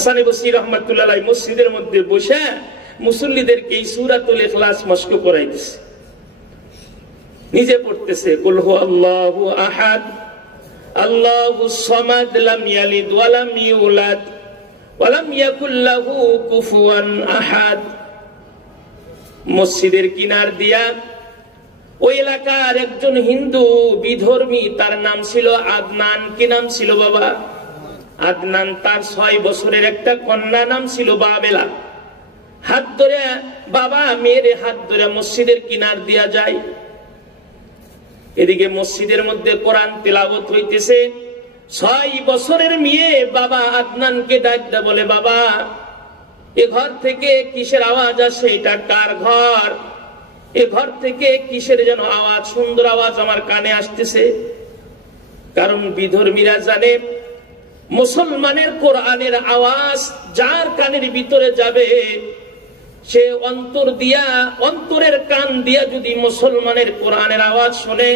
হাসান বসরি রাহমাতুল্লাহ আলাইহি মসজিদের মধ্যে বসে মুসল্লিদেরকে এই সূরাতুল ইখলাস মস্ক করাইতেছে, নিজে পড়তেছে কুল হুয়াল্লাহু আহাদ আল্লাহুস সামাদ লাম ইয়ালিদ ওয়া লাম ইউলাদ ওয়া লাম ইয়াকুল লাহু কুফুয়ান আহাদ। মসজিদের কিনার দিয়া ওই এলাকার একজন হিন্দু বিধর্মী, তার নাম ছিল আদনান। কি নাম ছিল বাবা? আদনান। তার 6 বছরের একটা কন্যা, নাম ছিল বাবেলা। হাত ধরে বাবা মেয়ের হাত ধরে মসজিদের কিনার দিয়া যায়। এদিকে মসজিদের মধ্যে কোরআন তেলাওয়াত হইতেছে। 6 বছরের মেয়ে বাবা আদনানকে ডাকতে বলে, বাবা এ ঘর থেকে কিসের আওয়াজ আসে? এটা কার ঘর? এ ঘর থেকে কিসের যেন আওয়াজ, সুন্দর আওয়াজ আমার কানে আসতেছে। কারণ বিধর্মীরা জানে মুসলমানের কোরআনের আওয়াজ যার কানের ভিতরে যাবে, সে অন্তর দিয়া, অন্তরের কান দিয়া যদি মুসলমানের কোরআনের আওয়াজ শুনে,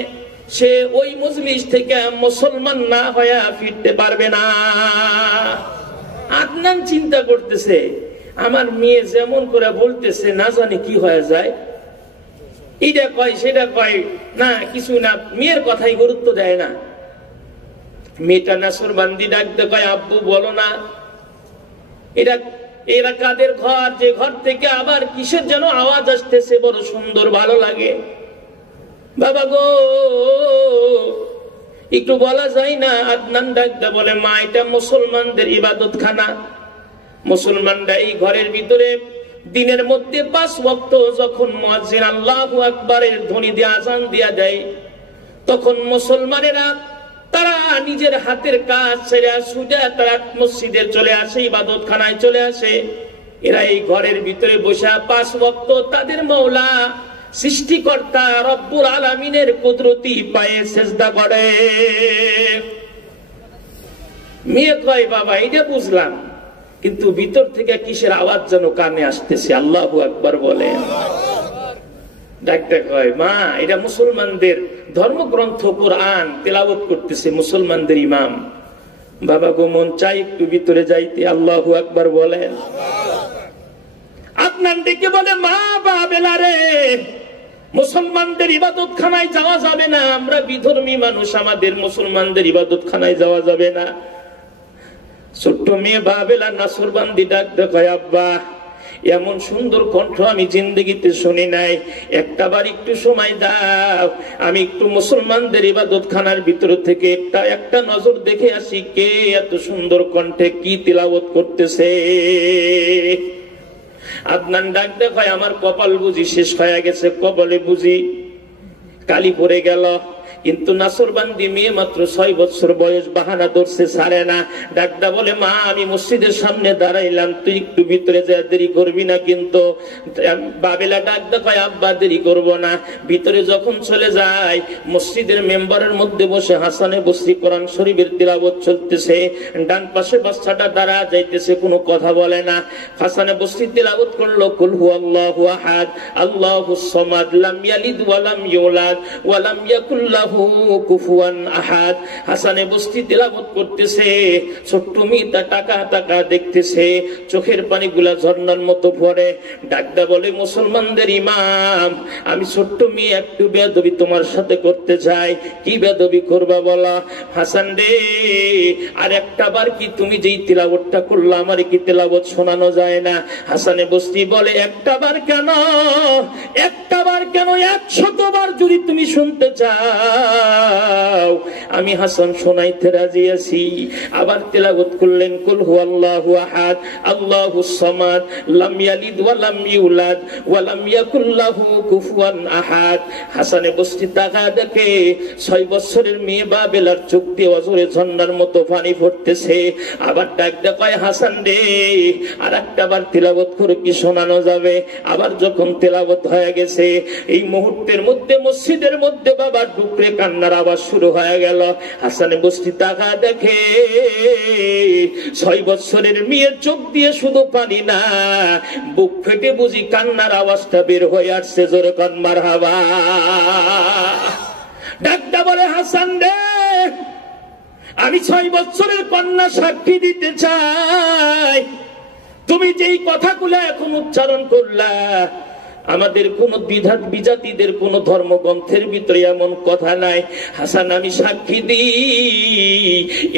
সে ওই মজলিস থেকে মুসলমান না হয়ে ফিরতে পারবে না। আদনান চিন্তা করতেছে, আমার মেয়ে যেমন করে বলতেছে না জানি কি হয়ে যায়, এটা কয় সেটা কয়, না কিছু না, মেয়ের কথাই গুরুত্ব দেয় না। মেয়েটা নাসরবান্দি ডাকতে কয়, আব্বু বলো না, এরা কাদের ঘর, যে ঘর থেকে আবার কিসের যেন আওয়াজ আসতেছে, বড় সুন্দর ভালো লাগে। বাবা গো একটু বলা যায় না? আদনান ডাকতে বলে, মা এটা মুসলমানদের ইবাদতখানা। মুসলমানরা এই ঘরের ভিতরে দিনের মধ্যে 5 ওয়াক্ত যখন মুয়াজ্জিন আল্লাহু আকবারের ধ্বনি দিয়ে আযান দিয়া দেয়, তখন মুসলমানেরা তারা নিজের হাতের কাজ ছেড়ে ছুটে তারা মসজিদে চলে আসে, ইবাদতখানায় চলে আসে। এরা এই ঘরের ভিতরে বসে 5 ওয়াক্ত তাদের মওলা সৃষ্টিকর্তা রব্বুল আলামিনের কুদরতি পায়ে সিজদা করে। মেয়ে কয়, বাবা এটা বুঝলাম, কিন্তু ভিতর থেকে কিসের আওয়াজ যেন কানে আসতেছে। আল্লাহু আকবার বলে। ডাক্তার কয়, মা এটা মুসলমানদের ধর্মগ্রন্থ কোরআন তেলাওয়াত করতেছে মুসলমানদের ইমাম। বাবা গো মন চাই একটু ভিতরে যাইতে। আল্লাহু আকবার বলেন। আপনার ডেকে বলে, মা বাবেলা রে, মুসলমানদের ইবাদতখানায় যাওয়া যাবে না, আমরা বিধর্মী মানুষ, আমাদের মুসলমানদের ইবাদতখানায় যাওয়া যাবে না। ছোট্ট মেয়ে বাবেলা নাসরবান্দি ডাকতে কয়, আব্বা এমন সুন্দর কণ্ঠ আমি জিন্দগিতে শুনি নাই, একটা বার একটু সময় দাও, আমি একটু মুসলমানদের ইবাদতখানার ভিতর থেকে একটা নজর দেখে আসি, কে এত সুন্দর কণ্ঠে কি তিলাওয়াত করতেছে। আদনান ডাকতে কয়, আমার কপাল বুঝি শেষ হয়ে গেছে, কপালে বুঝি কালি পড়ে গেল। কিন্তু নাসরবান্দি মেয়ে মাত্র 6 বছর বয়স, বাহানা ধরছে, ছাড়ে না। ডাকটা বলে, মা আমি মসজিদের সামনে দাঁড়াইলাম, তুই একটু ভিতরে যা, দেরি করবি না কিন্তু। বাবেলা ডাকটা কয়, আব্বা দেরি করব না। ভিতরে যখন চলে যায়, মসজিদের মেম্বারের মধ্যে বসে হাসানে বসরি কোরআন শরীফের তিলাওয়াত চলতেছে। ডান পাশে বাচ্চাটা দাঁড়া যাইতেছে, কোনো কথা বলে না। হাসানে বসরি তিলাওয়াত করলো, কুল হুয়াল্লাহু আহাদ আল্লাহুস সামাদ লাম ইয়ালিদ ওয়া লাম ইউলাদ ওয়া লাম ইয়াকুল লাহু কুফুয়ান আহাদ। হাসানে বসরি তেলাওয়াত করতেছে, ছোট্ট মেয়েটা টাকা টাকা দেখতেছে, চোখের পানিগুলা ঝর্ণার মতো পড়ে। ডাকদা বলে, মুসলমানদের ইমাম, আমি ছোট্ট মেয়ে একটু বেয়াদবি তোমার সাথে করতে চাই। কি বেয়াদবি করবা বলা? হাসান রে, আর একটা বার কি তুমি যেই তেলাওয়াতটা করলা, আমার কি তেলাওয়াত শোনানো যায় না? হাসানে বসরি বলে, একটা বার কেন, একটা বার কেন, 100 বার যদি তুমি শুনতে চাও আমি হাসান শোনাইতে রাজি আছি। আবার তেলাওয়াত করলেন, কুল হুয়াল্লাহু আহাদ আল্লাহুস সামাদ লাম ইয়ালিদ ওয়া লাম ইউলাদ ওয়া লাম ইয়াকুল লাহু কুফুয়ান আহাদ। হাসানে বসরি তাকা দেখে 6 বছরের মেয়ে বাবেলার চোখ দিয়ে অজরে ঝর্ণার মতো পানি পড়তেছে। আবার ডাকতে কয়, হাসান রে, আর একটা বার তেলাওয়াত করে কি শোনানো যাবে? আবার যখন তেলাওয়াত হয়ে গেছে, এই মুহূর্তের মধ্যে মসজিদের মধ্যে বাবা ডুকরে কান্নার আওয়াজ শুরু হয়ে গেল। হাসানে বসরি তাকা দেখে 6 বছরের মেয়ের চোখ দিয়ে শুধু পানি না, বুক ফেটে বুঝি কান্নার আওয়াজটা বের হয়ে আসছে। জোরে কান মারহাবা। ডাকটা বলে, হাসান রে, আমি 6 বছরের কন্যা সাক্ষী দিতে চাই, তুমি যেই কথাগুলো এখন উচ্চারণ করলা, আমাদের কোন বিজাতিদের কোন ধর্মগ্রন্থের ভিতরে এমন কথা নাই। হাসান, আমি সাক্ষী দিই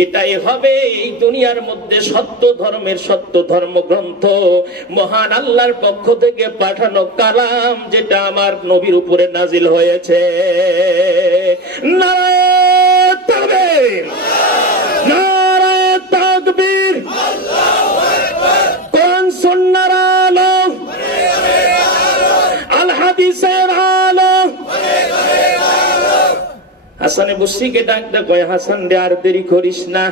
এটাই হবে এই দুনিয়ার মধ্যে সত্য ধর্মের সত্য ধর্মগ্রন্থ, মহান আল্লাহর পক্ষ থেকে পাঠানো কালাম, যেটা আমার নবীর উপরে নাজিল হয়েছে। নারায়ে তাকবীর, নারায়ে তাকবীর, কোরআন সুন্নাহর আলো, আল হাদিসের আলো। হাসানে বসরিকে ডাকতে কয়, হাসান রে আর দেরি করিস না,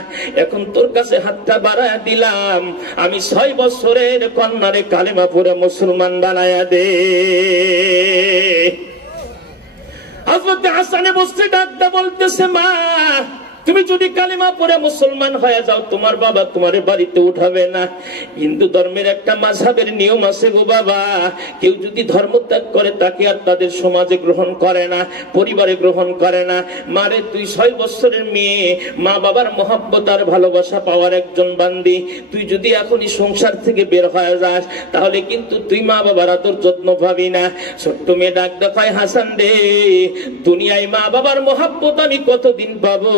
এখন তোর কাছে হাতটা বাড়ায় দিলাম, আমি 6 বছরের কন্যারে কালেমা পড়ে মুসলমান বানায়া দে। হযরত হাসানে বসরি ডাকতে বলতেছে, মা তুমি যদি কালিমা পড়ে মুসলমান হয়ে যাও, তোমার বাবা তোমার বাড়িতে উঠাবে না। হিন্দু ধর্মের একটা মাযহাবের নিয়ম আছে গো বাবা, কেউ যদি ধর্ম ত্যাগ করে তাকে আর তাদের সমাজে গ্রহণ করে না, পরিবারে গ্রহণ করে না। মারে তুই 6 বছরের মেয়ে, মা বাবার মহব্বত আর ভালোবাসা পাওয়ার একজন বান্দি, তুই যদি এখনই সংসার থেকে বের হয়ে যাস তাহলে কিন্তু তুই মা বাবার আদর যত্ন পাবি না। ছোট্ট মেয়ে ডাক দেখায়, হাসান রে দুনিয়ায় মা বাবার মহব্বত আমি কতদিন পাবো?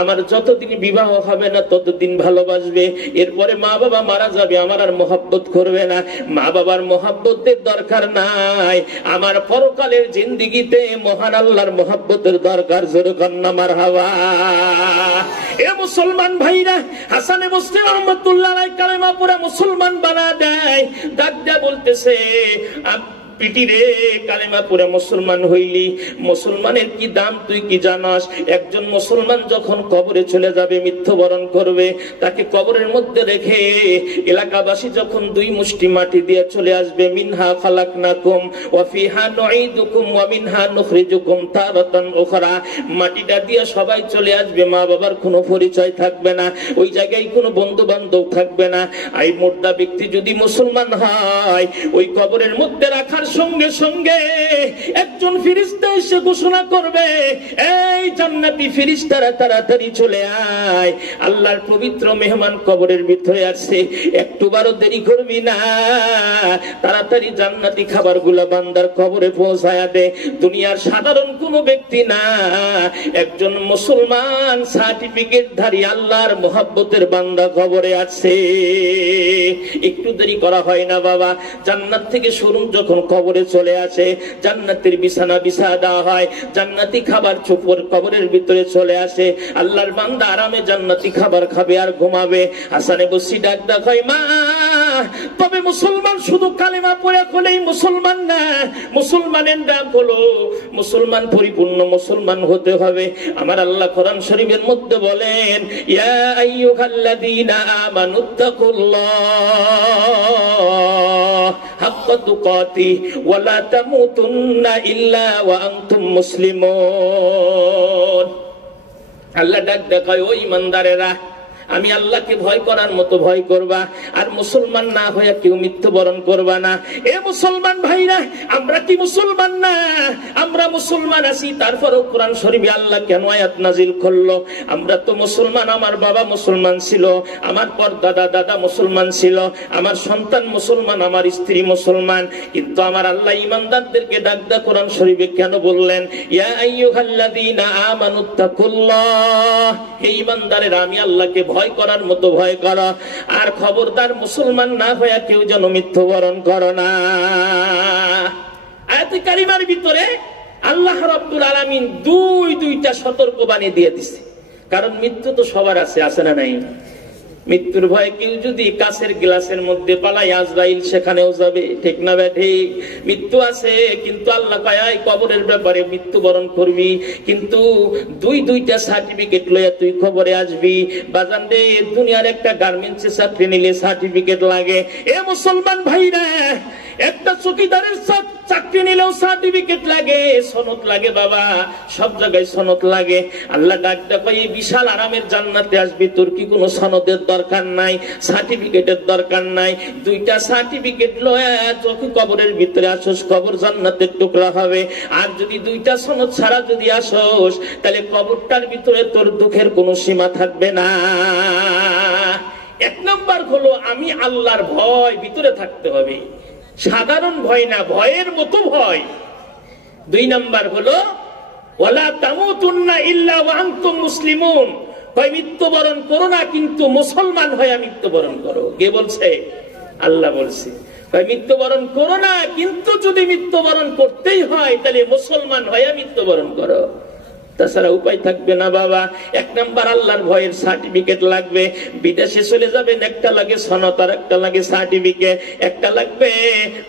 আমার যতদিন বিবাহ হবে না ততদিন ভালোবাসবে, এরপরে মা বাবা মারা যাবে, আমার আর মহব্বত করবে না। মা বাবার মহব্বতের দরকার নাই, আমার পরকালের জিন্দেগিতে মহান আল্লাহর মহব্বতের দরকার। জোরে কন্না মারহাবা। এ মুসলমান ভাইরা, হাসানে বসরি রহমাতুল্লাহ আলাইহি কালেমা পড়ে মুসলমান বানা দেয়, ডাক দেয়া বলতেছে, পিটি রে কালেমা পড়ে মুসলমান হইলি, মুসলমানের কি দাম তুই কি জানাস? একজন মুসলমান যখন কবরে চলে যাবে, মৃত্যুবরণ করবে, তাকে কবরের মধ্যে রেখে এলাকাবাসী যখন 2 মুষ্টি মাটি দিয়ে চলে আসবে, মিনহা খালাকনাকুম ওয়া ফিহা নুঈদুকুম ওয়া মিনহা নুখরিজুকুম তারাতান উখরা, মাটিটা দিয়ে সবাই চলে আসবে, মা বাবার কোনো পরিচয় থাকবে না, ওই জায়গায় কোনো বন্ধু বান্ধব থাকবে না। এই মুর্দা ব্যক্তি যদি মুসলমান হয়, ওই কবরের মধ্যে রাখার সঙ্গে সঙ্গে একজন ফেরেশতা এসে ঘোষণা করবে, এই জান্নাতি ফেরেশতারা তাড়াতাড়ি চলে আয়, আল্লাহর পবিত্র মেহমান কবরের ভিতরে আছে, একটুবারও দেরি করবি না, তাড়াতাড়ি জান্নাতি খাবারগুলা বান্দার কবরে পৌঁছায়া দে। দুনিয়ার সাধারণ কোনো ব্যক্তি না, একজন মুসলমান সার্টিফিকেটধারী আল্লাহর মহব্বতের বান্দা কবরে আছে। একটু দেরি করা হয় না বাবা, জান্নাত থেকে শুরু যখন কবরে চলে আসে, জান্নাতের বিছানা বিছায়া দেওয়া হয়, জান্নাতি খাবার চুপর কবরের ভিতরে চলে আসে, আল্লাহর বান্দা আরামে জান্নাতি খাবার খাবে আর ঘুমাবে। হাসানে বসরি ডাক দেখায়, মা তবে মুসলমান শুধু কালেমা পড়ে হলেই মুসলমান না, মুসলমানের ডাক হলো মুসলমান পরিপূর্ণ মুসলমান হতে হবে। আমার আল্লাহ কোরআন শরীফের মধ্যে বলেন, ইয়া আইয়ুহাল্লাযীনা আমানুত্তাকুল্লাহ হাক্কা তুকাতি ওয়া লা তামুতুন্না ইল্লা ওয়া আনতুম মুসলিমুন। আল্লাহ ডাক দেখায়, ও ঈমানদারেরা, আমি আল্লাহকে ভয় করার মতো ভয় করবা, আর মুসলমান না হয়ে কেউ মৃত্যুবরণ করবা না। এ মুসলমান ভাইরা, আমরা কি মুসলমান না? আমরা মুসলমান আছি, তারপরেও কোরআন শরীফে আল্লাহ কেন আয়াত নাজিল করলো? আমরা তো মুসলমান, আমার বাবা মুসলমান ছিল, আমার পরদাদা দাদা মুসলমান ছিল, আমার সন্তান মুসলমান, আমার স্ত্রী মুসলমান, কিন্তু আমার আল্লাহ ঈমানদারদেরকে ডাক দা কোরআন শরীফে কেন বললেন, ইয়া আইয়ুহাল্লাযীনা আমানুত্তাকুল্লাহ, হে ঈমানদারেরা আমি আল্লাহকে ভয় করার মতো ভয় করো, আর খবরদার মুসলমান না হয়ে কেউ যেন মৃত্যুবরণ করো না। আয়াতে কারিমার ভিতরে আল্লাহ রাব্বুল আলামিন দুইটা সতর্কবাণী দিয়ে দিছে, কারণ মৃত্যু তো সবার আছে, আছে না নাই? মৃত্যুর ভয়ে কেউ যদি কাছের গ্লাসের মধ্যে পালায়, আজরাইল সেখানেও যাবে, ঠিক না ঠিক? মৃত্যু আছে, কিন্তু আল্লাহ কয় কবরের ব্যাপারে মৃত্যুবরণ করবি, কিন্তু দুইটা সার্টিফিকেট লইয়া তুই খবরে আসবি। বাজান রে, দুনিয়ার একটা গার্মেন্টসে চাকরি নিলে সার্টিফিকেট লাগে। এ মুসলমান ভাইরা, একটা চৌকিদারের চাকরি নিলেও সার্টিফিকেট লাগে, সনদ লাগে বাবা, সব জায়গায় সনদ লাগে। আল্লাহ ডাকটা কয়, এই বিশাল আরামের জান্নাতে আসবি, তোর কি কোনো সনদের দরকার নাই, সার্টিফিকেটের দরকার নাই। দুইটা সার্টিফিকেট লয়া যখন কবরের ভিতরে আসোস, কবর জান্নাতের টুকরা হবে। আর যদি দুইটা সনদ ছাড়া যদি আসোস, তাহলে কবরটার ভিতরে তোর দুঃখের কোনো সীমা থাকবে না। এক নাম্বার হলো আমি আল্লাহর ভয় ভিতরে থাকতে হবে, সাধারণ ভয় না, ভয়ের মতো ভয়। দুই নাম্বার হলো ওয়ালা তামুতুন্না ইল্লা ওয়া আনতুম মুসলিমুন, হয় মৃত্যুবরণ করো না কিন্তু মুসলমান হয়ে মৃত্যুবরণ করো। কে বলছে? আল্লাহ বলছে। মৃত্যুবরণ করো না কিন্তু যদি মৃত্যুবরণ করতেই হয় তাহলে মুসলমান হয়ে মৃত্যুবরণ করো, তাছাড়া উপায় থাকবে না বাবা। এক নাম্বার আল্লাহর ভয়ের সার্টিফিকেট লাগবে। বিদেশে চলে যাবেন, একটা লাগে সনদ, আর একটা লাগে সার্টিফিকেট, একটা লাগবে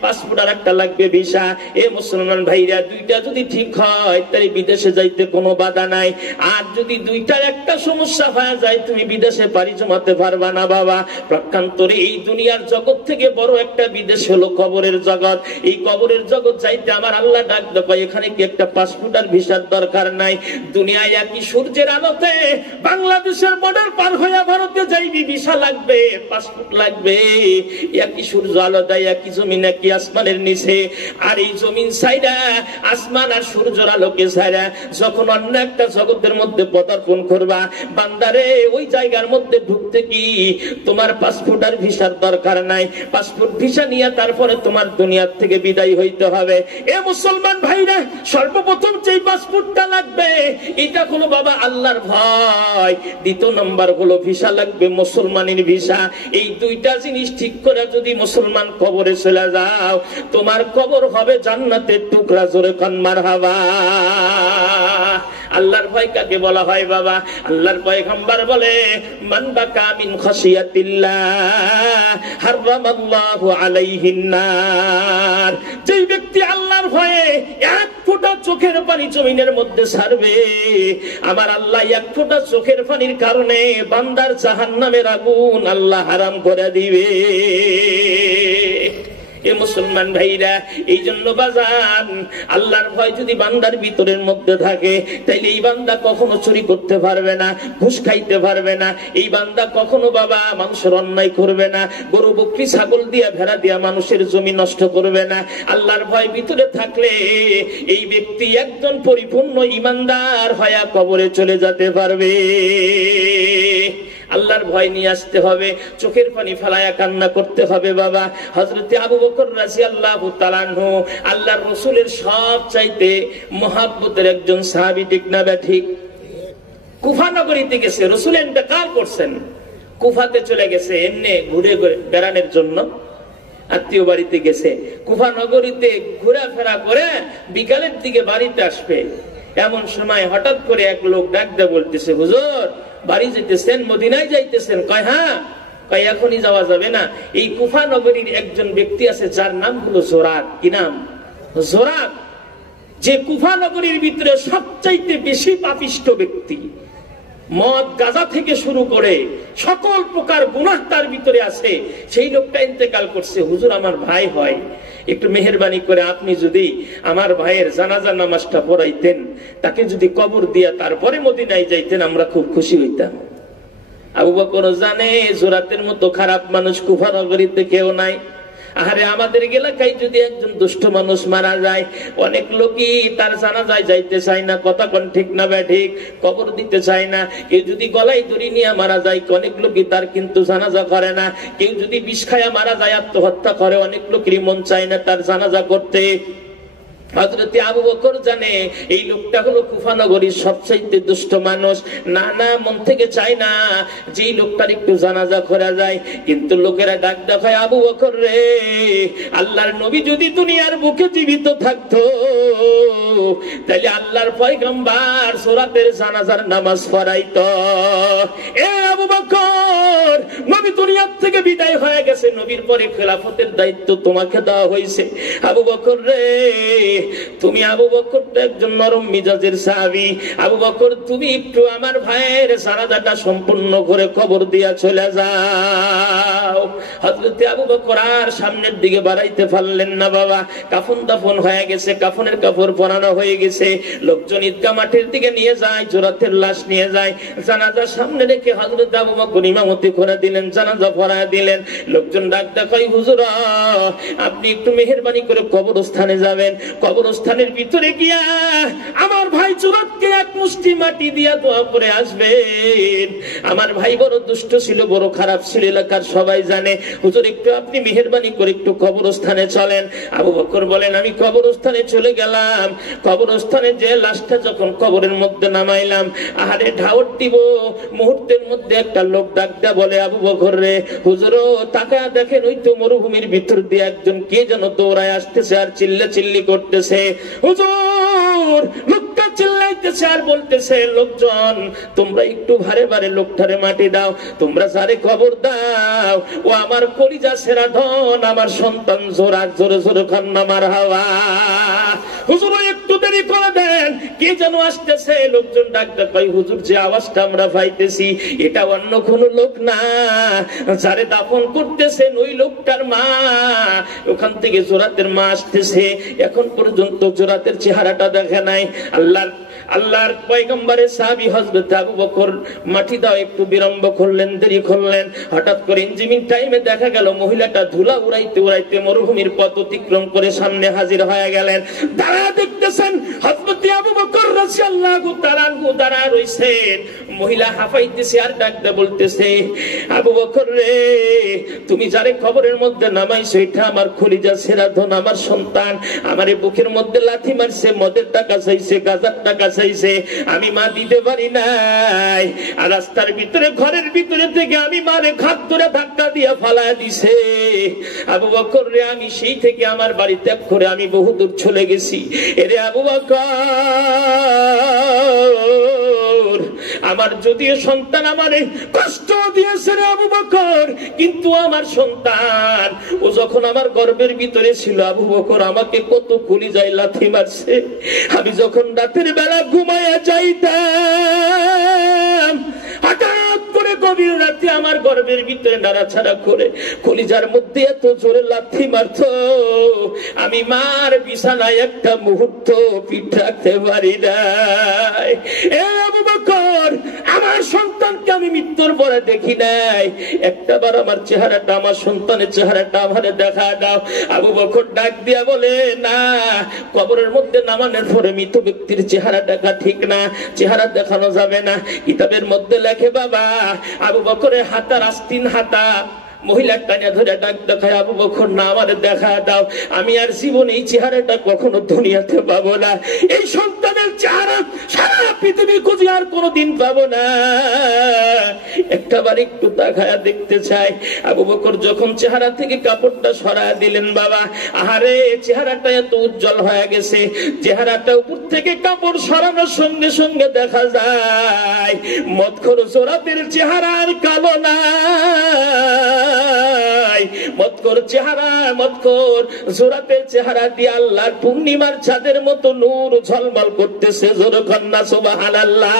পাসপোর্ট, আর একটা লাগবে ভিসা। এ মুসলমান ভাইরা, দুইটা যদি ঠিক হয় তাহলে বিদেশে যাইতে কোনো বাধা নাই। আর যদি দুইটার একটা সমস্যা হয়ে যায় তুমি বিদেশে পাড়ি জমাতে পারবা না বাবা। প্রকান্তরে এই দুনিয়ার জগৎ থেকে বড় একটা বিদেশ হলো কবরের জগৎ। এই কবরের জগৎ যাইতে আমার আল্লাহ ডাক দেয়, এখানে কি একটা পাসপোর্ট আর ভিসার দরকার নাই? দুনিয়ায় একই সূর্যের আলোতে বাংলাদেশের বর্ডার পার হয়ে ভারতে যাইবি, ভিসা লাগবে, পাসপোর্ট লাগবে। একই সূর্য আলো দেয়, একই জমিন, একই আসমানের নিচে। আর এই জমিন ছাইরা, আসমান আর সূর্যের আলোকে ছাইরা যখন অন্য একটা জগতের মধ্যে পদার্পণ করবা, বান্দারে ওই জায়গার মধ্যে ঢুকতে কি তোমার পাসপোর্ট আর ভিসার দরকার নাই। পাসপোর্ট ভিসা নিয়ে তারপরে তোমার দুনিয়ার থেকে বিদায় হইতে হবে। এ মুসলমান ভাইরা, সর্বপ্রথম যেই পাসপোর্টটা লাগবে এটা হলো বাবা আল্লাহর ভয়। দ্বিতীয় নাম্বার হলো ভিসা লাগবে, মুসলমানের ভিসা। এই দুইটা জিনিস ঠিক করে যদি মুসলমান কবরে চলে যাও, তোমার কবর হবে জান্নাতের টুকরা। জোরে কান মারহাবা। আল্লাহর ভয় কাকে বলা হয় বাবা? আল্লাহর পয়গম্বর বলে, মান বাকা মিন খাশিয়াতিল্লাহ হারামাল্লাহু আলাইহিন নার। যেই ব্যক্তি আল্লাহর ভয়ে এক ফোঁটা চোখের পানি জমিনের মধ্যে ছাড়বে, আমার আল্লাহ এক ফোঁটা চোখের পানির কারণে বান্দার জাহান্নামের আগুন আল্লাহ হারাম করে দিবে। এ মুসলমান ভাইরা, এই জন্য বাজান, আল্লাহর ভয় যদি বান্দার ভিতরের মধ্যে থাকে তাইলে এই বান্দা কখনো চুরি করতে পারবে না, ঘুষ খাইতে পারবে না। এই বান্দা কখনো বাবা মানুষের অন্যায় করবে না, গরু বকরি ছাগল দিয়া ভেড়া দিয়া মানুষের জমি নষ্ট করবে না। আল্লাহর ভয় ভিতরে থাকলে এই ব্যক্তি একজন পরিপূর্ণ ইমানদার হয়ে কবরে চলে যেতে পারবে। আল্লাহর ভয় নিয়ে আসতে হবে, চোখের পানি ফেলায়া কান্না করতে হবে বাবা। হযরতে আবু বকর রাদিয়াল্লাহু তাআলা আনহু আল্লাহর রাসূলের সব চাইতে মহব্বতের একজন সাহাবী, ঠিক না ঠিক? কুফা নগরীতে গেছে, রাসূল ইন্তেকাল করছেন, কুফাতে চলে গেছে এমনি ঘুরে ঘুরে বেড়ানোর জন্য, আত্মীয় বাড়িতে গেছে। কুফা নগরীতে ঘোরাফেরা করে বিকালের দিকে বাড়িতে আসবে, এমন সময় হঠাৎ করে এক লোক ডাক দিয়ে বলতেছে, হুজুর বাড়ি যেতেছেন, মদিনায় যাইতেছেন? কয় হ্যাঁ। কয় এখনই যাওয়া যাবে না, এই কুফা নগরীর একজন ব্যক্তি আছে যার নাম হলো জোরাক। কি নাম? জোরাক। যে কুফা নগরীর ভিতরে সবচাইতে বেশি পাপিষ্ঠ ব্যক্তি, মদ গাঁজা থেকে শুরু করে সকল প্রকার গুনাহ তার ভিতরে আছে, সেই লোকটা ইন্তেকাল করছে। হুজুর আমার ভাই হয়, একটু মেহেরবানি করে আপনি যদি আমার ভাইয়ের জানাজা নামাজটা পড়াইতেন, তাকে যদি কবর দিয়া তারপরে মদিনায় যাইতেন, আমরা খুব খুশি হইতাম। আবু বকর জানে জোরাতের মতো খারাপ মানুষ কুফা নগরীতে কেউ নাই। আরে আমাদের এলাকায় যদি একজন দুষ্ট মানুষ মারা যায়, অনেক লোকই তার জানাজায় যাইতে চায় না, কথা কোন ঠিক না ঠিক, কবর দিতে চায় না। কেউ যদি গলায় দড়ি নিয়ে মারা যায়, অনেক লোকই তার কিন্তু জানাজা করে না। কেউ যদি বিষ খায়া মারা যায়, আত্মহত্যা করে, অনেক লোকেরই মন চায় না তার জানাজা করতে। হযরতে আবু বকর জানে এই লোকটা হলো কুফা নগরীর সবচেয়ে দুষ্ট মানুষ, না না মন থেকে চায় না যে এই লোকটার একটু জানাজা করা যায়। কিন্তু লোকেরা ডাক দেখায়, আবু বকর রে, আল্লাহর নবী যদি দুনিয়ার বুকে জীবিত থাকতো তাহলে আল্লাহর পয়গম্বর সূরাতের জানাজার নামাজ পড়াইতো। এ আবু বকর, নবী দুনিয়া থেকে বিদায় হয়ে গেছে, নবীর পরে খেলাফতের দায়িত্ব তোমাকে দেওয়া হয়েছে। আবু বকর রে, তুমি আবু বকর একজন নরম মিজাজের সাহাবী, আবু বকর তুমি একটু আমার ভাইয়ের জানাজাটা সম্পূর্ণ করে কবর দিয়া চলে যাও। হযরত আবু বকর আর সামনের দিকে বাড়াইতে পারলেন না বাবা। কাফন দাফন হয়ে গেছে, কাফনের কাপড় পরানো হয়ে গেছে। লোকজন ঈদগাহ মাঠের দিকে নিয়ে যায়, জোরাতের লাশ নিয়ে যায়। জানাজা সামনে রেখে হযরত আবু বকর ইমামতি করে দিলেন, জানাজা পড়ায় দিলেন। লোকজন ডাক দেখাই, হুজুর আপনি একটু মেহেরবানি করে কবরস্থানে যাবেন। কবরস্থানের ভিতরে গিয়া আমার ভাই জোরাতকে এক মুষ্টি মাটি দিয়া দোয়া করে আসবেন। আমার ভাই বড় দুষ্ট ছিল, বড় খারাপ ছিল, এলাকার সবাই জানে। হুজুর একটু আপনি মেহেরবানি করে একটু কবরস্থানে চলেন। আবু বকর বলেন, আমি কবরস্থানে চলে গেলাম। কবরস্থানে যে লাশটা যখন কবরের মধ্যে নামাইলাম, আহারে ঢাউট দিব, মুহূর্তের মধ্যে একটা লোক ডাক দেয়া বলে, আবু বকর রে, হুজুর তাকায়া দেখেন, ওই তো মরুভূমির ভিতর দিয়ে একজন কে যেন দৌড়ায় আসতেছে আর চিল্লা চিল্লি করতেছে। হুজুর লোকটা চিল্লাইতেছে আর বলতেছে, লোকজন তোমরা একটু ভারে ভারে লোকটারে মাটি দাও, তোমরা যারে খবর দাও, ও আমার কলিজা সেরা ধন, আমার সন্তান। জোরা জোরে জোরে খান্না মার হাওয়া। হুজুর একটু দেরি করে দেন, কে যেন আসতেছে। লোকজন ডাকতে কই, হুজুর যে আওয়াজটা আমরা পাইতেছি এটা অন্য কোন লোক না, যারে দাফন করতেছেন ওই লোকটার মা। ওখান থেকে জোরাতের মা আসতেছে, এখন পর্যন্ত জোরাতের চেহারাটা দেখে নাই। আল্লাহর পয়গম্বরের সাহাবী হযরত আবু বকর মাটি দাও একটু বিলম্ব করলেন, দেরি করলেন। হঠাৎ করে ইঞ্জিনিয়ারিং টাইমে দেখা গেল মহিলাটা ধুলা উড়াইতে উড়াইতে মরুভূমির পথ অতিক্রম করে সামনে হাজির হয়ে গেলেন। দাঁড়া দেখতেছেন হযরত আবু বকর রাদিয়াল্লাহু তাআলা আনহু দাঁড়া রইছেন। মহিলা হাফাইতেছে আর ডাকতে বলতেছে, আবু বকর রে, তুমি যারে খবরের মধ্যে নামাইছো এটা আমার খলিজা সেরা ধন, আমার সন্তান। আমারে বুকের মধ্যে লাথি মারছে, মদের টাকা চাইছে, গাঁজার টাকা চাইছে, আমি মা দিতে পারি নাই। আর রাস্তার ভিতরে ঘরের ভিতরে থেকে আমি মারে ঘাত ধরে ধাক্কা দিয়ে ফালায় দিছে। আবু বকর রে, আমি সেই থেকে আমার বাড়ি ত্যাগ করে আমি বহুদূর চলে গেছি। এরে আবু বকর, আমার যদিও সন্তান আমারে কষ্ট দিয়েছে রে আবু বকর, কিন্তু আমার সন্তান ও যখন আমার গর্ভের ভিতরে ছিল আবু বকর আমাকে কত কলিজায় লাথি মারছে। আমি যখন রাতের বেলা ঘুমায়া যাইতাম, হঠাৎ করে গভীর রাতে আমার গর্ভের ভিতরে নাড়াছাড়া করে কলিজার মধ্যে এত জোরে লাথি মারত, আমি মার বিছানায় একটা মুহূর্ত পিঠ রাখতে পারি নাই। এ আবু বকর, আমার সন্তানকে আমি মৃত্যুর পরে দেখি নাই, একটাবার আমার চেহারাটা, আমার সন্তানের চেহারাটা আমারে দেখা দাও। আবু বকর ডাক দিয়া বলে, না, কবরের মধ্যে নামানোর পরে মৃত ব্যক্তির চেহারা দেখা ঠিক না, চেহারা দেখানো যাবে না। কিতাবের মধ্যে লেখে বাবা, আবু বকরের হাতার আস্তিন হাতা মহিলার টানিয়া ধরে ডাক দেখায়, আবু বকর না, আমার দেখা দাও, আমি আর জীবনে এই চেহারাটা কখনো দুনিয়াতে পাবো না। এই সন্তানের চেহারা সারা পৃথিবী খুঁজে আর কোনোদিন পাবো না, একটাবার একটু তাকায়া দেখতে চাই। আবু বকর যখন চেহারা থেকে কাপড়টা সরায় দিলেন বাবা, আহারে চেহারাটা এত উজ্জ্বল হয়ে গেছে, চেহারাটা উপর থেকে কাপড় সরানোর সঙ্গে সঙ্গে দেখা যায় মদখোর জোরাতের চেহারা আর কালো না। মদখোর চেহারা, মদখোর জোরাতের চেহারা দিয়ে আল্লাহর পূর্ণিমার চাঁদের মতো নূর ঝলমল করতেছে। জোরে কন্যা সুবহানাল্লাহ।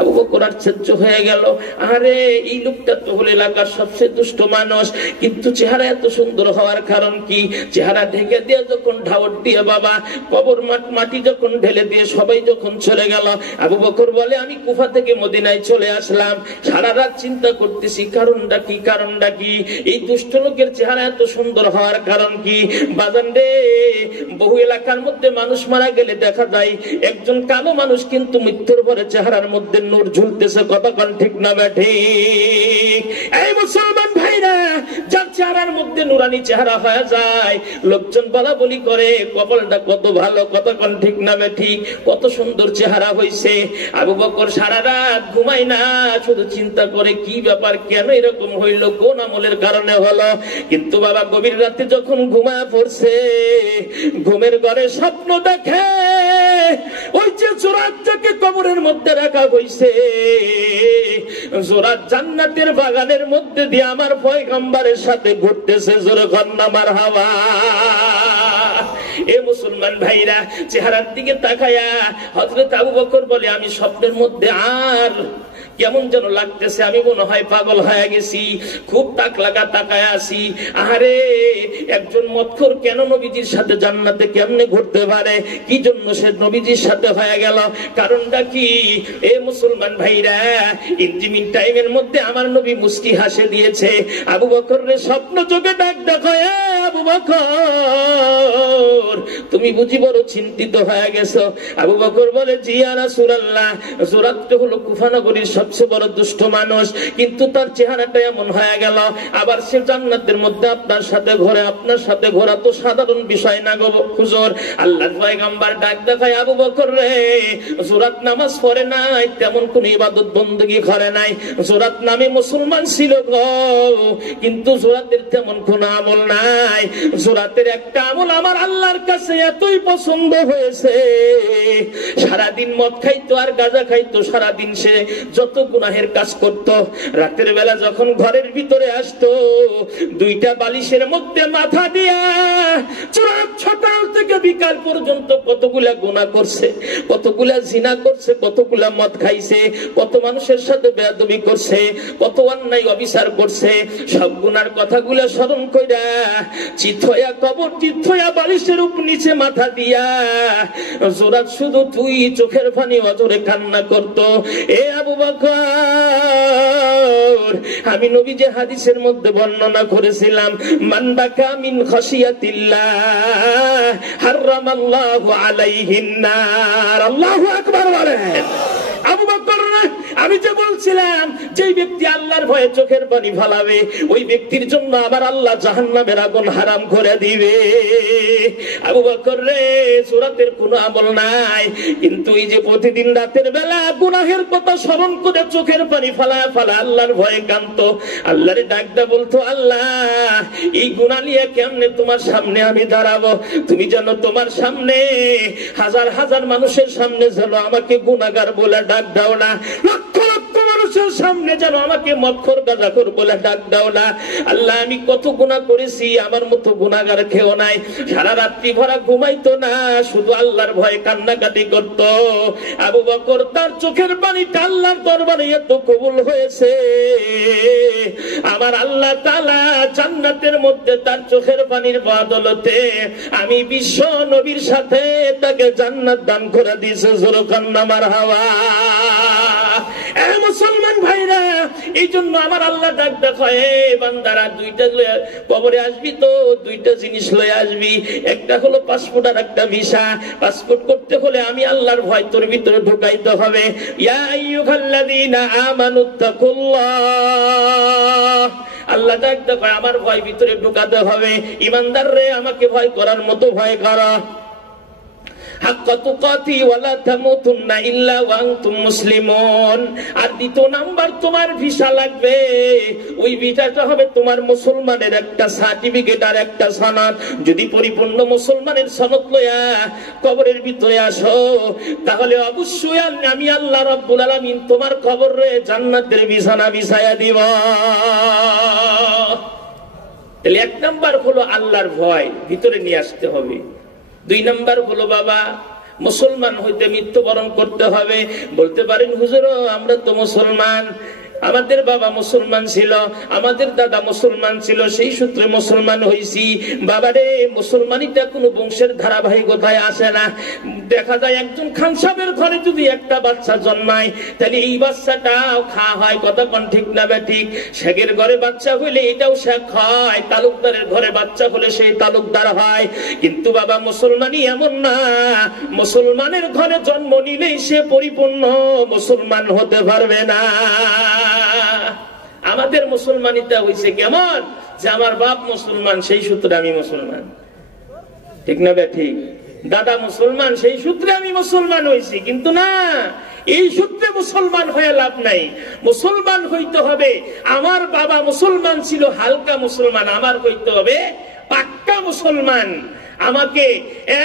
আবু বকর আশ্চর্য হয়ে গেল, আরে এই লোকটা তো হলো এলাকার সবচেয়ে দুষ্ট মানুষ, কিন্তু চেহারা এত সুন্দর হওয়ার কারণ কি? চেহারা ঢেকে দিয়ে যখন ঢাউট দিয়ে বাবা কবর মাটি যখন ঢেলে দিয়ে সবাই যখন চলে গেল, আবু বকর বলে, আমি কুফা থেকে মদিনায় চলে আসলাম, সারা রাত চিন্তা করতেছি কারণটা কি, কারণটা কি, এই দুষ্ট লোকের চেহারা এত সুন্দর হওয়ার কারণ কি? বাজান রে, বহু এলাকার মধ্যে মানুষ মারা গেলে দেখা যায় একজন কালো মানুষ, কিন্তু মৃত্যুর পরে চেহারার মধ্যে নূর ঝুলতেছে। কতক্ষণ ঠিক না ব্যাঠি? এই মুসলমান ভাইরা, যার চেহারার মধ্যে নুরানি চেহারা হয়ে যায়, লোকজন বলা বলি করে কপালটা কত ভালো। কতক্ষণ ঠিক না ব্যাঠি? কত সুন্দর চেহারা হয়েছে। আবু বকর সারা রাত ঘুমায় না, শুধু চিন্তা করে কি ব্যাপার, কেন এরকম হইল, কোন আমলের কারণে হলো। কিন্তু বাবা গভীর রাতে যখন ঘুমায় পড়ছে, ঘুমের ঘরে স্বপ্ন দেখে ওই যে জোরাতটাকে কবরের মধ্যে রাখা হয়েছে, জোরাত জান্নাতের বাগানের মধ্যে দিয়ে আমার পয়গম্বরের সাথে ঘুরতেছে। জোরে কন্যা মারহাবা। এ মুসলমান ভাইরা, চেহারার দিকে তাকায়া হযরত আবু বকর বলে, আমি স্বপ্নের মধ্যে আর কেমন যেন লাগতেছে, আমি মনে হয় পাগল হয়ে গেছি, খুব তাক লাগা তাকায় আছি। আরে একজন মদখোর কেন নবীজির সাথে জান্নাতে কেমনে ঘুরতে পারে? কি জন্য সে নবীজির সাথে হয়ে গেল? কারণটা কি? এ মুসলমান ভাইরা, ইনজিমিন টাইমের মধ্যে আমার নবী মুস্কি হাসে দিয়েছে। আবু বকর রে স্বপ্ন চোখে ডাক দেখায়, আবু বকর তুমি বুঝি বড় চিন্তিত হয়ে গেছো? আবু বকর বলে, জি ইয়া রাসূলুল্লাহ, জুরাত হলো কুফা নগরীর সবচেয়ে বড় দুষ্ট মানুষ, কিন্তু তার চেহারাটা এমন হয়ে গেল, আবার সে জান্নাতের মধ্যে আপনার সাথে ঘোরে। আপনার সাথে ঘোরা তো সাধারণ বিষয় না গো হুজুর। আল্লাহর পয়গম্বর ডাক দেখায়, আবু বকর রে, জুরাত নামাজ পড়ে নাই, তেমন কোন ইবাদত বندگی করে নাই। জুরাত নামে মুসলমান ছিল গো, কিন্তু জুরাতের তেমন কোন আমল নাই। জুরাতের একটা আমল আমার আল্লাহর কাছে এতই পছন্দ হয়েছে, সারাদিন মদ খাইতো আর গাঁজা খাইতো, সারাদিন সে যত গুনাহের কাজ করত, রাতের বেলা যখন ঘরের ভিতরে আসতো, দুইটা বালিশের মধ্যে মাথা দিয়া সকাল থেকে বিকাল পর্যন্ত কতগুলা গুনাহ করছে, কতগুলা জিনা করছে, কতগুলা মদ খাইছে, কত মানুষের সাথে বেয়াদবি করছে, কত অন্যায় অবিচার করছে। সব গুনার কথাগুলা স্মরণ কইরা চিত হইয়া কবর চিত হইয়া বালিশের উপর নিচে মাথা দিয়া জোরাত শুধু তুই চোখের পানি অজরে কান্না করত। এ আবু বকর, আমি নবী যে হাদিসের মধ্যে বর্ণনা করেছিলাম, মান বাকা মিন খাশিয়াতিল্লাহ হারামাল্লাহু আলাইহিন নার। আল্লাহু আকবার বলেন। আবু বকর, আমি যে বলছিলাম যে ব্যক্তি আল্লাহর ভয়ে চোখের পানি ফেলাবে, ওই ব্যক্তির জন্য আবার আল্লাহ জাহান্নামের আগুন হারাম করে দিবে। আবু বকর রে, সূরাতের কোনো আমল নাই, কিন্তু এই যে প্রতিদিন রাতের বেলা গুনাহের কথা স্মরণ করে চোখের পানি ফেলায় ফেলায় আল্লাহর ভয়ে কাঁদতো, আল্লাহরে ডাকদা বলতো, আল্লাহ এই গুনাহ নিয়ে কেমনে তোমার সামনে আমি দাঁড়াবো? তুমি যেন তোমার সামনে হাজার হাজার মানুষের সামনে যেন আমাকে গুনাহগার বলে ডাক দাও না, লক্ষ লক্ষ মানুষের সামনে যেন আমাকে মদখোর গাঁজাখোর বলে ডাক দাও না। আল্লাহ আমি কত গুনাহ করেছি, আমার মতো গুনাহগার কেউ নাই। সারা রাত্রি ভরা ঘুমাইতো না, শুধু আল্লাহর ভয়ে কান্নাকাটি করত। আবু বকর তার চোখের পানিটা আল্লাহর দরবারে এত কবুল হয়েছে, আমার আল্লাহ তাআলা জান্নাতের মধ্যে তার চোখের পানির বদলতে আমি বিশ্ব নবীর সাথে তাকে জান্নাত দান করে দিয়েছে। জোরে কান্না মারহাবা। এ মুসলমান ভাইরা, এই জন্য আমার আল্লাহ ডাক দেখায়, বান্দারা দুইটা কবরে আসবি তো দুইটা জিনিস লয়ে আসবি, একটা হলো পাসপোর্ট আর একটা ভিসা। পাসপোর্ট করতে হলে আমি আল্লাহর ভয় তোর ভিতরে ঢুকাইতে হবে। ইয়া আইয়ুহাল্লাযীনা আমানুত্তাকুল্লাহ, আল্লাহ ডাক দেখায় আমার ভয় ভিতরে ঢুকাতে হবে। ইমানদার রে, আমাকে ভয় করার মতো ভয় করা। হাক্কা তুকাতি ওয়ালা তামুতুন্না ইল্লা ওয়া আনতুম মুসলিমুন। আর দ্বিতীয় নাম্বার, তোমার ভিসা লাগবে। ওই ভিসাটা হবে তোমার মুসলমানের একটা সার্টিফিকেট আর একটা সনদ। যদি পরিপূর্ণ মুসলমানের সনদ লইয়া কবরের ভিতরে আসো, তাহলে অবশ্যই আমি আল্লাহ রাব্বুল আলামিন তোমার কবরে জান্নাতের বিছানা বিছায়া দিব। তাহলে এক নাম্বার হলো আল্লাহর ভয় ভিতরে নিয়ে আসতে হবে। দুই নাম্বার হলো বাবা, মুসলমান হইতে মৃত্যুবরণ করতে হবে। বলতে পারেন হুজুর আমরা তো মুসলমান, আমাদের বাবা মুসলমান ছিল, আমাদের দাদা মুসলমান ছিল, সেই সূত্রে মুসলমান হইছি। বাবারে, মুসলমানিটা কোনো বংশের ধারাবাহিকতায় আসে না। দেখা যায় একজন খান সাহেবের ঘরে যদি একটা বাচ্চা জন্মায়, তাহলে এই বাচ্চাটাও খাওয়া হয়। কথা কোন ঠিক না বে ঠিক? শেখের ঘরে বাচ্চা হইলে এটাও শেখ হয়, তালুকদারের ঘরে বাচ্চা হলে সেই তালুকদার হয়। কিন্তু বাবা মুসলমানই এমন না, মুসলমানের ঘরে জন্ম নিলেই সে পরিপূর্ণ মুসলমান হতে পারবে না। আমাদের মুসলমানিটা হইছে কেমন, যে আমার বাপ মুসলমান সেই সূত্রে আমি মুসলমান। ঠিক না বে ঠিক? দাদা মুসলমান সেই সূত্রে আমি মুসলমান হইছি, কিন্তু না, এই সূত্রে মুসলমান হয়ে লাভ নাই। মুসলমান হইতে হবে, আমার বাবা মুসলমান ছিল হালকা মুসলমান, আমার হইতে হবে পাক্কা মুসলমান। আমাকে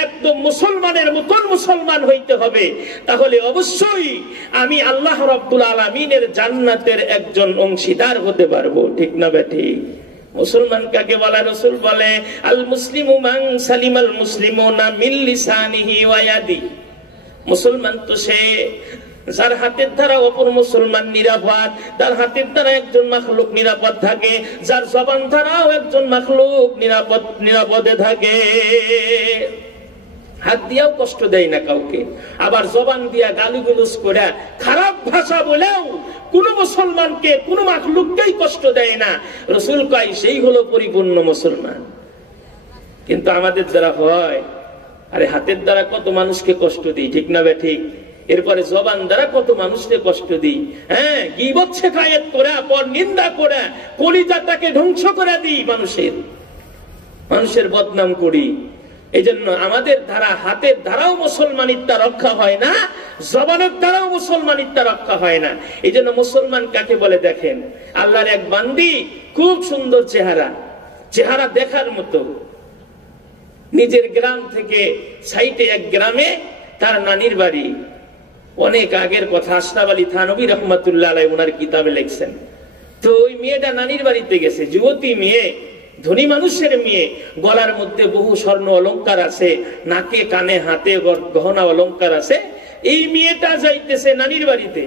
একদম মুসলমানের মতন মুসলমান হইতে হবে, তাহলে অবশ্যই আমি আল্লাহ রাব্বুল আলামিনের জান্নাতের একজন অংশীদার হতে পারবো। ঠিক না বেঠি? মুসলমান কাকে বলে? রাসূল বলে, আল মুসলিমু মান সালিমাল মুসলিমুনা মিন লিসানিহি ওয়া ইয়াদি। মুসলমান তো সে যার হাতের দ্বারা অপর মুসলমান নিরাপদ, তার হাতের দ্বারা একজন মাখলুক নিরাপদ থাকে, যার জবান দ্বারাও একজন মাখলুক নিরাপদে থাকে। হাত দিয়েও কষ্ট দেয় না কাউকে, আবার জবান দিয়া গালিগুলোজ করে খারাপ ভাষা বলেও কোন মুসলমানকে কোন মাখলুককেই কষ্ট দেয় না। রাসূল কয় সেই হলো পরিপূর্ণ মুসলমান। কিন্তু আমাদের দ্বারা হয়, আরে হাতের দ্বারা কত মানুষকে কষ্ট দিই, ঠিক না বে ঠিক? এরপরে জবান দ্বারা কত মানুষকে কষ্ট দিই, হ্যাঁ, গীবত শেখায়েত করে, পর নিন্দা করে, কলিজাটাকে ধ্বংস করে দিই, মানুষের বদনাম করি। এই জন্য আমাদের দ্বারা হাতের দ্বারাও মুসলমানিত্বা রক্ষা হয় না, জবানের দ্বারাও মুসলমানিত্বা রক্ষা হয় না। এই জন্য মুসলমান কাকে বলে দেখেন, আল্লাহর এক বান্দি, খুব সুন্দর চেহারা দেখার মতো। নিজের গ্রাম থেকে সাইটে এক গ্রামে তার নানির বাড়ি, অনেক আগের কথা, আশরাফ আলী থানভী রহমাতুল্লাহ আলাইহি ওনার কিতাবে লিখছেন। তো ওই মেয়েটা নানির বাড়িতে গেছে, যুবতী মেয়ে, ধনী মানুষের মেয়ে, গলার মধ্যে বহু স্বর্ণ অলংকার আছে, নাকে কানে হাতে গহনা অলংকার আছে। এই মেয়েটা যাইতেছে নানির বাড়িতে।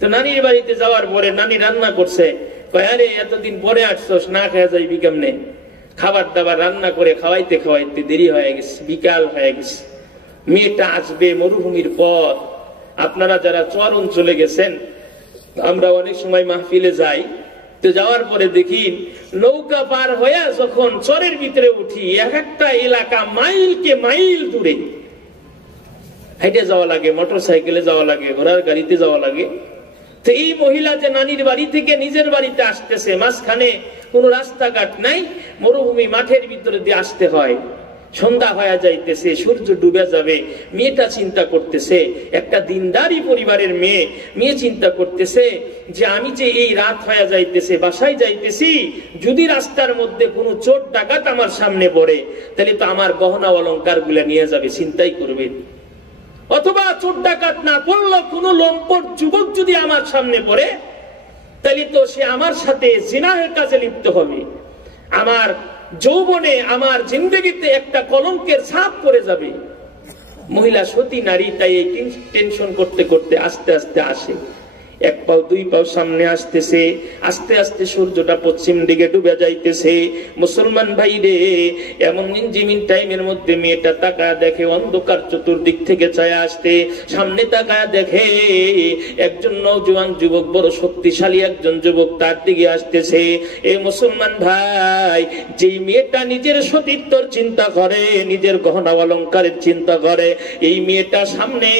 তো নানির বাড়িতে যাওয়ার পরে নানি রান্না করছে, কয় আরে এতদিন পরে আসছস, না খেয়ে যাইবি কেমনে? খাবার দাবার রান্না করে খাওয়াইতে খাওয়াইতে দেরি হয়ে গেছে, বিকাল হয়ে গেছে। মেয়েটা আসবে মরুভূমির পথ। আপনারা যারা চর অঞ্চলে গেছেন, আমরা অনেক সময় মাহফিলে যাই, তো যাওয়ার পরে দেখি নৌকা পার হয়ে যখন চরের ভিতরে উঠি, এক একটা এলাকা মাইলকে মাইল দূরে, হেঁটে যাওয়া লাগে, মোটর সাইকেলে যাওয়া লাগে, ঘোড়ার গাড়িতে যাওয়া লাগে। তো এই মহিলা যে নানির বাড়ি থেকে নিজের বাড়িতে আসতেছে, মাঝখানে কোন রাস্তাঘাট নাই, মরুভূমি মাঠের ভিতরে দিয়ে আসতে হয়। সন্ধ্যা হয়ে যাইতেছে, সূর্য ডুবে যাবে। মেয়েটা চিন্তা করতেছে, একটা দিনদারি পরিবারের মেয়ে চিন্তা করতেছে যে আমি যে এই রাত হয়ে যাইতেছে, বাসায় যাইতেছি, যদি রাস্তার মধ্যে কোনো চোর ডাকাত আমার সামনে পড়ে, তাহলে তো আমার গহনা অলংকার গুলা নিয়ে যাবে, চিন্তাই করবে। অথবা চোর ডাকাত না পড়লো, কোন লম্পট যুবক যদি আমার সামনে পড়ে, তাহলে তো সে আমার সাথে জিনাহের কাজে লিপ্ত হবে। আমার যৌবনে, আমার জিন্দগিতে একটা কলঙ্কের ছাপ পড়ে যাবে। মহিলা সতী নারী, তাই এই টেনশন করতে করতে আস্তে আস্তে আসে। এক পাও দুই পাও সামনে আসতেছে, আস্তে আস্তে সূর্যটা পশ্চিম দিকে ডুবে যাইতেছে। মুসলমান ভাই রে, এমন ইনজিমিন টাইমের মধ্যে মেয়েটা তাকায় দেখে অন্ধকার চতুর্দিক থেকে ছায়া আসতে, সামনে তাকায় দেখে একজন নওজোয়ান যুবক, বড় শক্তিশালী একজন যুবক তার দিকে আসতেছে। এই মুসলমান ভাই, যেই মেয়েটা নিজের সতীত্বর চিন্তা করে, নিজের গহনা অলংকারের চিন্তা করে, এই মেয়েটা সামনে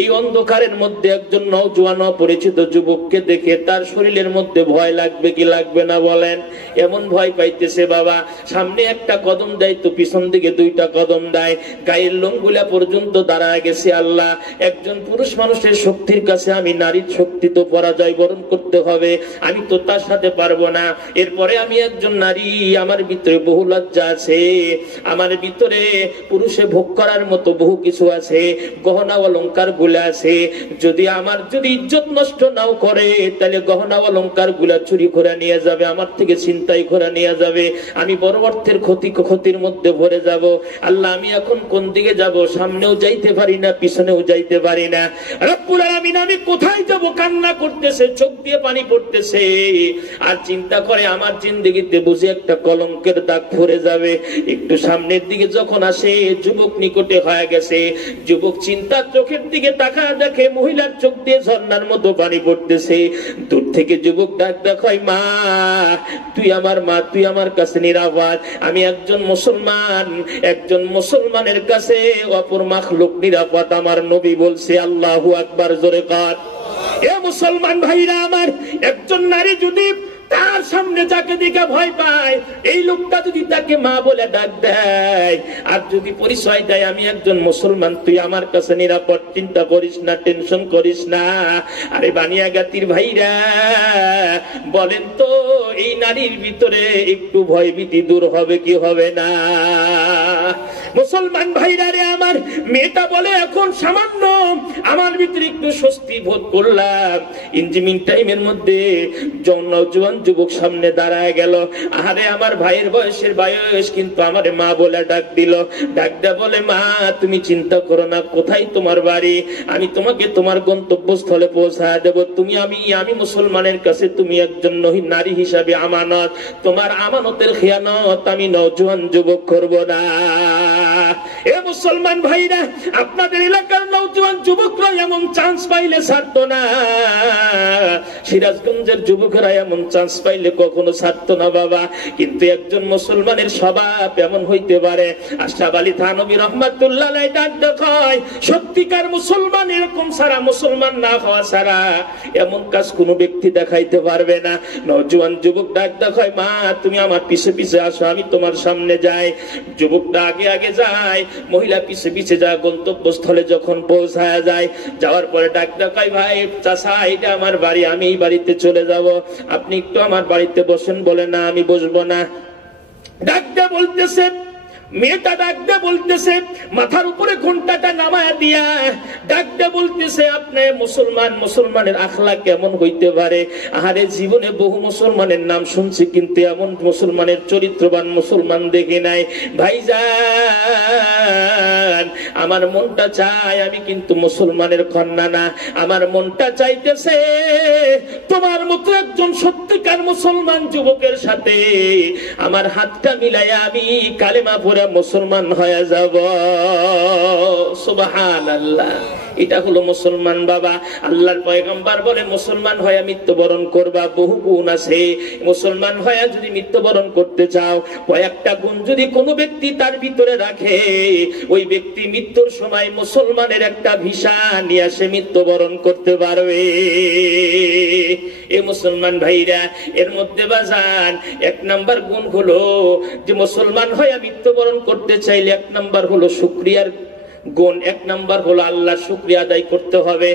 এই অন্ধকারের মধ্যে একজন নওজোয়ান অপরিচিত যুবককে দেখে তার শরীরের মধ্যে ভয় লাগবে কি লাগবে না বলেন? এমন ভয় পাইতেছে বাবা, সামনে একটা কদম দেয় তো পিছন দিকে দুইটা কদম দেয়, গায়ের লোমগুলা পর্যন্ত দাঁড়ায় গেছে। আল্লাহ, একজন পুরুষ মানুষের শক্তির কাছে আমি নারীর শক্তি তো পরাজয় বরণ করতে হবে, আমি তো তার সাথে পারবো না। এরপরে আমি একজন নারী, আমার ভিতরে বহু লজ্জা আছে, আমার ভিতরে পুরুষে ভোগ করার মতো বহু কিছু আছে, গহনা অলংকার গুলা আছে। যদি ইজ্জত নষ্ট নাও করে, তাহলে গহনা অলংকার গুলা চুরি করে নিয়ে যাবে, আমার থেকে ছিনতাই করে নিয়ে যাবে, আমি বড় অর্থের ক্ষতির মধ্যে ভরে যাব। আল্লাহ, আমি এখন কোন দিকে যাব? সামনেও যাইতে পারি না, পিছনেও যাইতে পারি না। রব্বুল আলামিন, আমি কোথায় যাব? কান্না করতেছে, চোখ দিয়ে পানি পড়তেছে, আর চিন্তা করে আমার জিন্দেগিতে বুঝে একটা কলঙ্কের দাগ পড়ে যাবে। একটু সামনের দিকে যখন আসে, যুবক নিকটে হয়ে গেছে। যুবক চিন্তার চোখের দিকে তাকায় দেখে মহিলার চোখ দিয়ে ঝর্ণার মতো পানি পড়তেছে। দূর থেকে যুবক ডাক দেখায়, মা তুই আমার মা, তুই আমার কাছে নিরাপদ। আমি একজন মুসলমান, একজন মুসলমানের কাছে অপর মাখলুক নিরাপদ, আমার নবী বলছে। আল্লাহু আকবার, জোরে কর। এ মুসলমান ভাইরা আমার, একজন নারী যদি তার সামনে যাকে দেখে ভয় পায়, এই লোকটা যদি তাকে মা বলে ডাক দেয়, আর যদি পরিচয় দেয় আমি একজন মুসলমান, তুই আমার কাছে নিরাপদ, চিন্তা করিস না, টেনশন করিস না। আরে বানিয়াগাতির ভাইরা বলেন তো, এই নারীর ভিতরে একটু ভয় ভীতি দূর হবে কি হবে না? মুসলমান ভাইরা রে আমার, মেয়েটা বলে এখন সামান্য আমার ভিতরে একটু স্বস্তি বোধ করলাম। ইঞ্জিনিয়ারিং টাইমের মধ্যে নওজোয়ান যুবক সামনে দাঁড়ায় গেল। আরে আমার ভাইয়ের বয়স, কিন্তু আমারে মা বলে ডাক দিল। ডাকটা বলে, মা তুমি চিন্তা করো না, কোথায় তোমার বাড়ি, আমি তোমাকে তোমার গন্তব্যস্থলে পৌঁছায় দেব। তুমি আমি মুসলমানের কাছে তুমি একজন নারী হিসাবে আমানত, তোমার আমানতের খেয়ানত আমি নওজোয়ান যুবক করব না। এ মুসলমান ভাইরা, আপনাদের এলাকার নওজোয়ান যুবকরা এমন চান্স পাইলে ছাড়তো না, সিরাজগঞ্জের যুবকরা এমন চান্স পাইলে কখনো ছাড়তো না বাবা। কিন্তু একজন মুসলমানের স্বভাব এমন হইতে পারে। আশরাফ আলী থানভী রহমাতুল্লাহ আলাইহি ডাক দেখায়, সত্যিকার মুসলমান এরকম ছাড়া, মুসলমান না হওয়া ছাড়া এমন কাজ কোনো ব্যক্তি দেখাইতে পারবে না। নওজোয়ান যুবক ডাক দেখায়, মা তুমি আমার পিছে পিছে আসো, আমি তোমার সামনে যাই। যুবকটা আগে আগে যায়, মহিলা পিছে পিছে যায়। গন্তব্যস্থলে যখন পৌঁছায় যায়, যাওয়ার পরে ডাক দেখায়, ভাই চাচা এটা আমার বাড়ি, আমি এই বাড়িতে চলে যাব, আপনি একটু আমার বাড়িতে বসেন। বলে, না আমি বসবো না। ডাকটা বলতেছে, মেয়েটা ডাকতে বলতেছে, মাথার উপরে ঘন্টাটা নামায় দিয়া ডাকতে বলতেছে, আপনি মুসলমান, মুসলমানের আখলাক কেমন হইতে পারে? আহারে জীবনে বহু মুসলমানের নাম শুনছি, কিন্তু এমন মুসলমানের চরিত্রবান মুসলমান দেখি নাই। ভাইজান আমার মনটা চায়, আমি কিন্তু মুসলমানের কন্যা না, আমার মনটা চাইতেছে তোমার মতো একজন সত্যিকার মুসলমান যুবকের সাথে আমার হাতটা মিলাইয়া আমি কালেমা পড়ে মুসলমান হয়ে যাব। সুবহানাল্লাহ। এটা হলো মুসলমান বাবা। আল্লাহর পয়গম্বর বলে, মুসলমান হয়ে মৃত্যুবরণ করবা, বহু গুণ আছে। মুসলমান হয়ে যদি মৃত্যুবরণ করতে চাও, কয়েকটা গুণ যদি কোনো ব্যক্তি তার ভিতরে রাখে, ওই ব্যক্তি মৃত্যুর সময় মুসলমানের একটা ভিসা নিয়ে আসে মৃত্যুবরণ করতে পারবে। এ মুসলমান ভাইরা, এর মধ্যে বাজান এক নাম্বার গুণ হলো যে মুসলমান হয়ে মৃত্যুবরণ করতে চাইলে এক নাম্বার হলো শুকরিয়ার গুণ, এক নাম্বার হলো আল্লাহর শুকরিয়া আদায় করতে হবে।